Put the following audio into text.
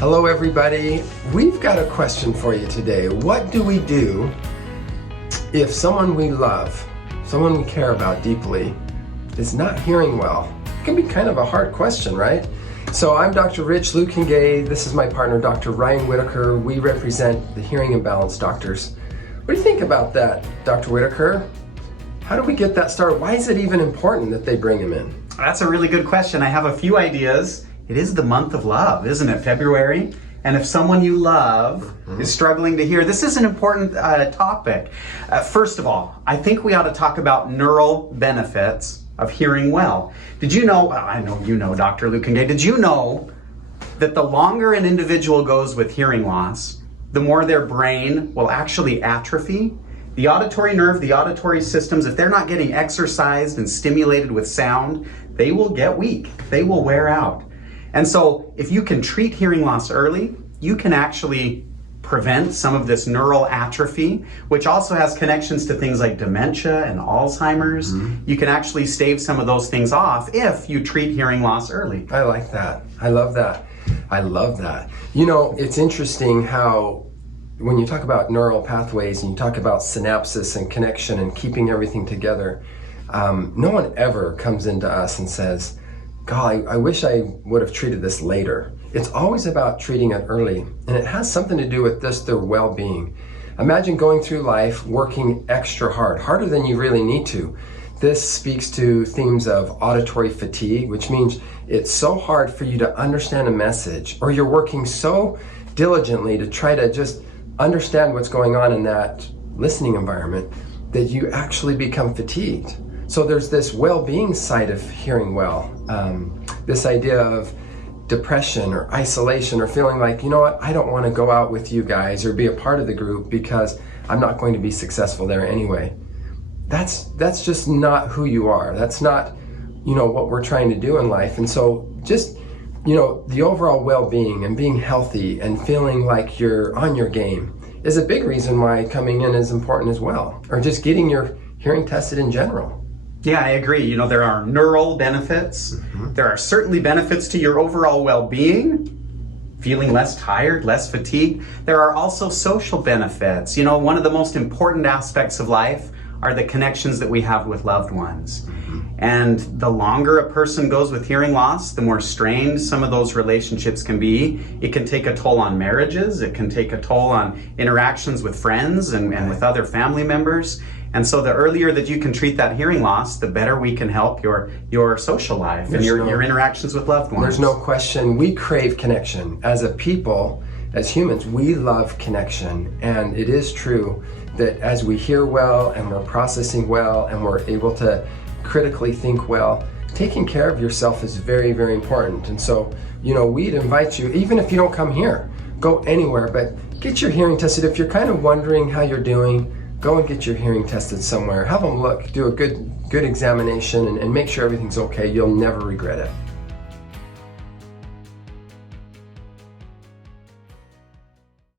Hello everybody. We've got a question for you today. What do we do if someone we love, someone we care about deeply, is not hearing well? It can be kind of a hard question, right? So I'm Dr. Rich Luekenga. This is my partner, Dr. Ryan Whitaker. We represent the hearing imbalance doctors. What do you think about that, Dr. Whitaker? How do we get that started? Why is it even important that they bring him in? That's a really good question. I have a few ideas. It is the month of love, isn't it? February. And if someone you love is struggling to hear, this is an important topic. First of all, I think we ought to talk about neural benefits of hearing well. Did you know, I know you know, Dr. Luekenga, did you know that the longer an individual goes with hearing loss, the more their brain will actually atrophy? The auditory nerve, the auditory systems, if they're not getting exercised and stimulated with sound, they will get weak. They will wear out. And so if you can treat hearing loss early, you can actually prevent some of this neural atrophy, which also has connections to things like dementia and Alzheimer's. You can actually stave some of those things off if you treat hearing loss early. I like that. I love that. I love that. You know, it's interesting how when you talk about neural pathways and you talk about synapses and connection and keeping everything together, no one ever comes into us and says, God, I wish I would have treated this later. It's always about treating it early, and it has something to do with just their well-being. Imagine going through life working extra hard, harder than you really need to. This speaks to themes of auditory fatigue, which means it's so hard for you to understand a message, or you're working so diligently to try to just understand what's going on in that listening environment that you actually become fatigued. So there's this well-being side of hearing well, this idea of depression or isolation or feeling like, you know what, I don't want to go out with you guys or be a part of the group because I'm not going to be successful there anyway. That's just not who you are. That's not, what we're trying to do in life. And so just, the overall well-being and being healthy and feeling like you're on your game is a big reason why coming in is important as well, or just getting your hearing tested in general. Yeah, I agree. There are neural benefits. There are certainly benefits to your overall well-being, feeling less tired, less fatigued. There are also social benefits. One of the most important aspects of life are the connections that we have with loved ones. And the longer a person goes with hearing loss, the more strained some of those relationships can be. It can take a toll on marriages. It can take a toll on interactions with friends and with other family members. And so the earlier that you can treat that hearing loss, the better we can help your social life and your interactions with loved ones. There's no question. We crave connection. As a people, as humans, we love connection. And it is true that as we hear well and we're processing well and we're able to critically think well, taking care of yourself is very, very important. And so, we'd invite you, even if you don't come here, go anywhere, but get your hearing tested. If you're kind of wondering how you're doing, go and get your hearing tested somewhere. Have them look, do a good examination and make sure everything's okay. You'll never regret it.